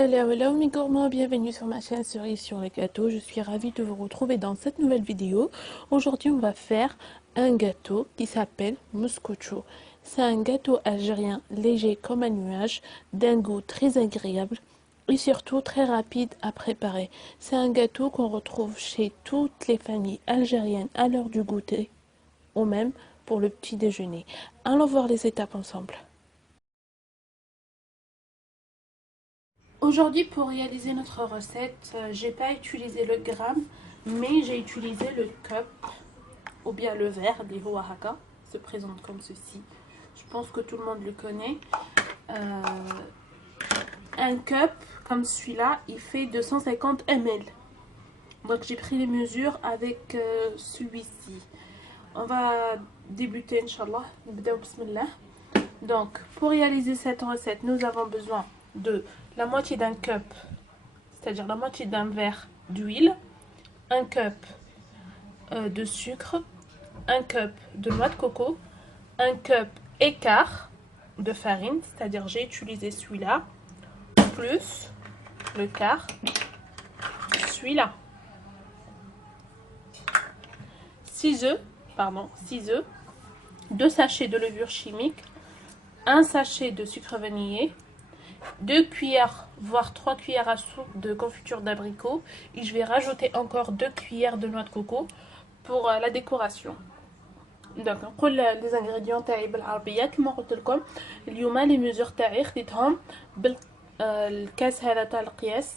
Hello mes gourmands, bienvenue sur ma chaîne Cerise sur les gâteaux. Je suis ravie de vous retrouver dans cette nouvelle vidéo. Aujourd'hui on va faire un gâteau qui s'appelle Mouscouchou. C'est un gâteau algérien léger comme un nuage, d'un goût très agréable et surtout très rapide à préparer. C'est un gâteau qu'on retrouve chez toutes les familles algériennes à l'heure du goûter ou même pour le petit déjeuner. Allons voir les étapes ensemble. Aujourd'hui, pour réaliser notre recette, j'ai pas utilisé le gramme, mais j'ai utilisé le cup ou bien le verre des Oaxaca. Se présente comme ceci. Je pense que tout le monde le connaît. Euh, un cup comme celui-là, il fait 250 ml. Donc j'ai pris les mesures avec celui-ci. On va débuter, Inch'Allah. Bismillah. Donc, pour réaliser cette recette, nous avons besoin de la moitié d'un cup, c'est-à-dire la moitié d'un verre d'huile, un cup de sucre, un cup de noix de coco, un cup et quart de farine, c'est-à-dire j'ai utilisé celui-là, plus le quart, celui-là. 6 œufs, 2 sachets de levure chimique, un sachet de sucre vanillé, 2 cuillères voire 3 cuillères à soupe de confiture d'abricot et je vais rajouter encore 2 cuillères de noix de coco pour la décoration. دونك نقول لي زانغريديون تاعي بالعربيه كما قلت لكم. اليوم لي ميزور تاعي خديتهم بالكاس هذا تاع القياس.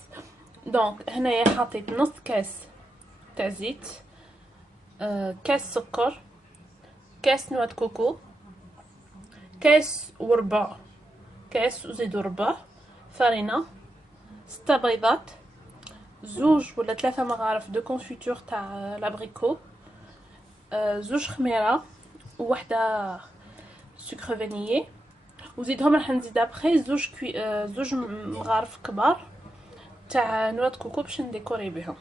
دونك هنايا حطيت نص كاس تاع زيت، كاس سكر، كاس نواه كوكو، كاس وربع، كاس وزيد ربع فرينه، 6 بيضات، زوج ولا 3 مغارف دو كونفيتور تاع لابريكو، زوج خميره وواحده سكر فانيي، وزيدهم راح نزيد ابخي زوج مغارف كبار تاع نواه كوكو باش نديكوري بهم.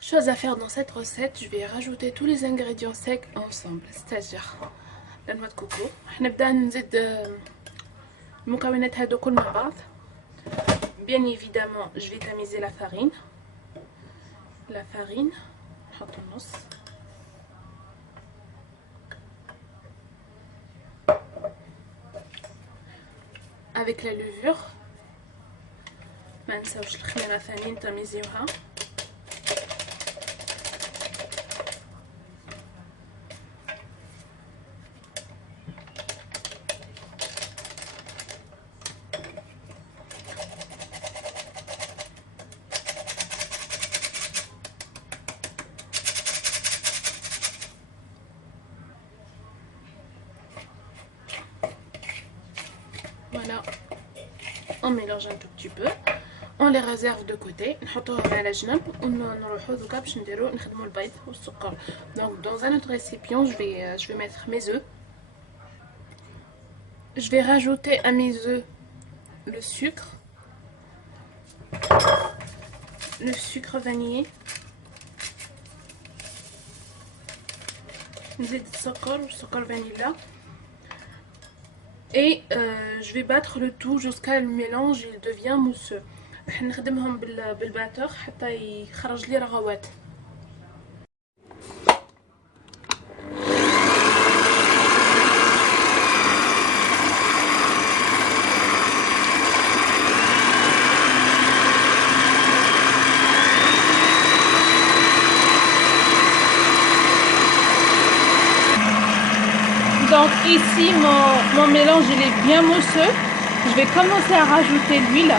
Chose à faire dans cette recette, je vais rajouter tous les ingrédients secs ensemble, c'est-à-dire la noix de coco. نبدا نزيد المكونات هادو كل مع بعض. Bien évidemment, je vais tamiser la farine. La farine, نحط النص. Avec la levure. ما نساوش الخميره ثاني نتميزيوها. Voilà, on mélange un tout petit peu, on les réserve de côté, نحطوهم على جنب ونروحو دوكا باش نديرو نخدمو البيض والسكر. Donc dans un autre récipient, je vais mettre mes œufs. Je vais rajouter à mes œufs le sucre vanillé, نزيد السكر والسكر فانيلا. Et je vais battre le tout jusqu'à le mélange il devient mousseux. راح نخدمهم بالباتور حتى يخرج لي رغوات. Donc ici mon mélange il est bien mousseux. Je vais commencer à rajouter l'huile.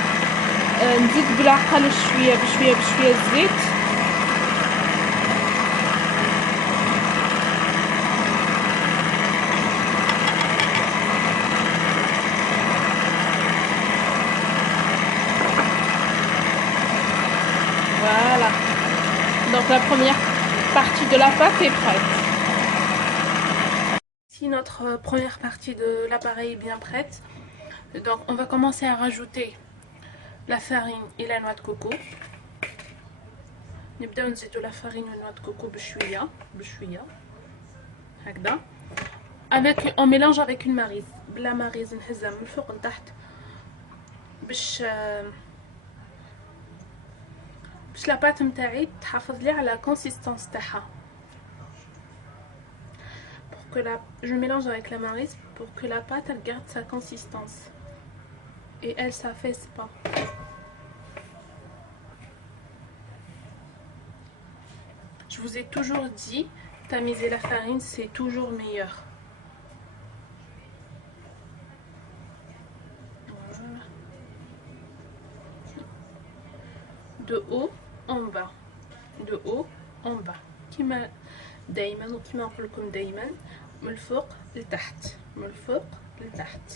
نزيد بالعقل شويه بشويه بشويه الزيت. Voilà. Donc la première partie de la pâte est prête. Si notre première partie de l'appareil est bien prête, donc on va commencer à rajouter la farine et la noix de coco. نبداو نزيدو la farine et la noix de coco بشويه هكذا. On mélange avec une maryse. بلا maryse نهزها من الفوق لتحت باش لا بات نتاعي تحافظ لي على كونسيستانس تاعها. pour que la je mélange avec la maryse pour que la pâte elle garde sa consistance et elle s'affaisse pas. Je vous ai toujours dit, tamiser la farine c'est toujours meilleur. Voilà. De haut en bas, de haut en bas. كيما دايما وكيما نقول لكم دايما من الفوق لتحت، من الفوق لتحت.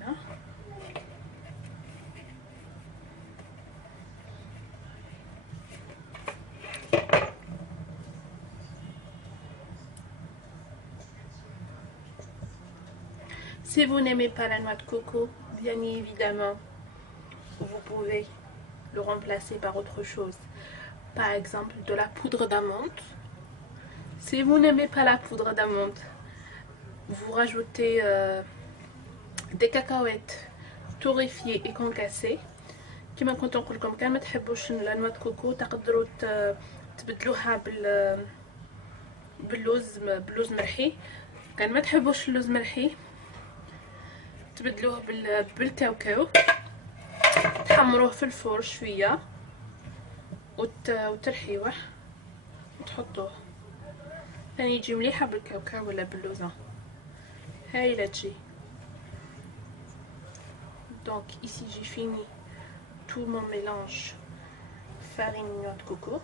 فوالا. Si vous n'aimez pas la noix de coco, bien évidemment, vous pouvez le remplacer par autre chose. Par exemple, de la poudre d'amande. Si vous n'aimez pas la poudre d'amande, vous rajoutez des cacahuètes torréfiées et concassées. كما كنت نقول لكم كان ما تحبوش لا نوع كوكو تقدروا تبدلوها باللوز مرحي. كان ما تحبوش اللوز مرحي تبدلوه بالكاوكاو، تحمروه في الفور شويه وترحيوه وتحطوه ثاني يجي مليحه بالكاوكاو ولا باللوزه هايله تجي. Donc ici j'ai fini tout mon mélange farine noix de coco.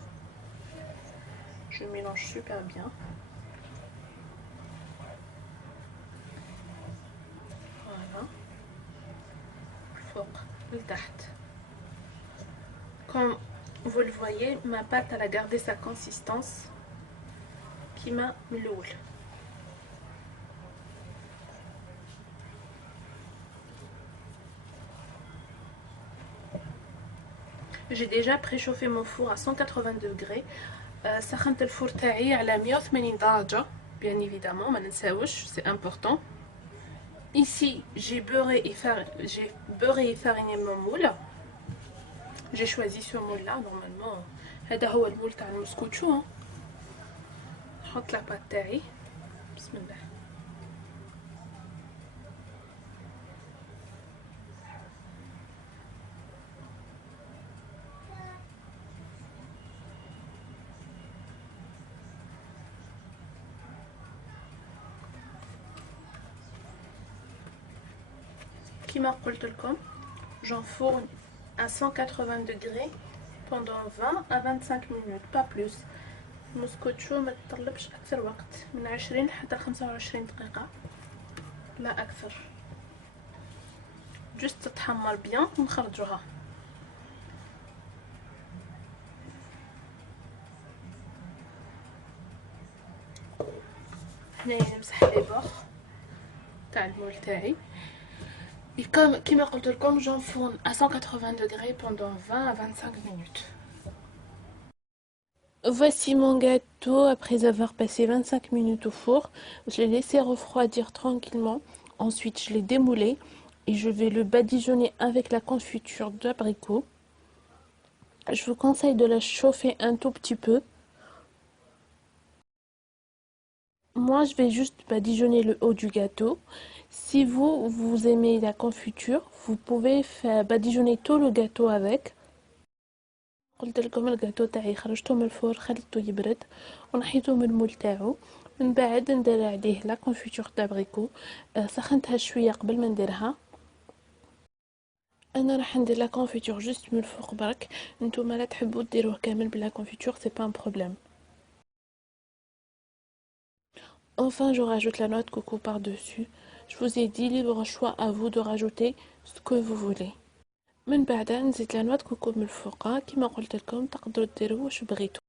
Je mélange super bien. Voilà. فوق لتحت. Comme vous le voyez, ma pâte elle a gardé sa consistance كيما من الأول. J'ai déjà préchauffé mon four à 180 degrés. سخنت الفور تاعي على 180 درجة bien évidemment ما ننساوش c'est important. Ici j'ai beurré et fariné mon moule. J'ai choisi ce moule là normalement. هذا هو المول تاع المسكوتشو. نحط لا بات تاعي بسم الله. كما قلت لكم j'enfourne à 180 degrés pendant 20 à 25 minutes pas plus. المسكوتشو ما تطلبش اكثر وقت من 20 حتى 25 دقيقه لا اكثر. جست تتحمر بيان ونخرجوها. هنايا نمسح لي بوغ تاع المول تاعي. Et كما قلت لكم j'enfourne à 180 degrés pendant 20 à 25 minutes. Voici mon gâteau après avoir passé 25 minutes au four. Je l'ai laissé refroidir tranquillement. Ensuite, je l'ai démoulé et je vais le badigeonner avec la confiture d'abricot. Je vous conseille de la chauffer un tout petit peu. Moi, je vais juste badigeonner le haut du gâteau. Si vous aimez la confiture, vous pouvez badigeonner tout le gâteau avec. قلت لكم الجاتو تاعي خرجته من الفور خليته يبرد ونحيته من المول تاعو. من بعد ندير عليه لا كونفيتور دابريكو. سخنتها شويه قبل ما نديرها. انا راح ندير لا كونفيتور جوست من الفوق برك. نتوما لا تحبوا ديروه كامل بلا كونفيتور سي با ان بروبليم. Enfin, je rajoute la noix de coco par-dessus. Je vous ai dit, libre choix à vous de rajouter ce que vous voulez. من بعد نزيد لا نوع كوكو من الفوق كما قلت لكم تقدروا ديروه واش بغيتوا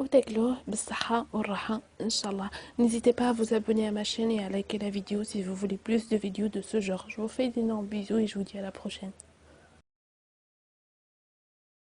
وتاكلوه بالصحه والراحه ان شاء الله. N'hésitez pas à vous abonner à ma chaîne et à liker la vidéo si vous voulez plus de vidéos de ce genre. Je vous fais d'énormes bisous et je vous dis à la prochaine.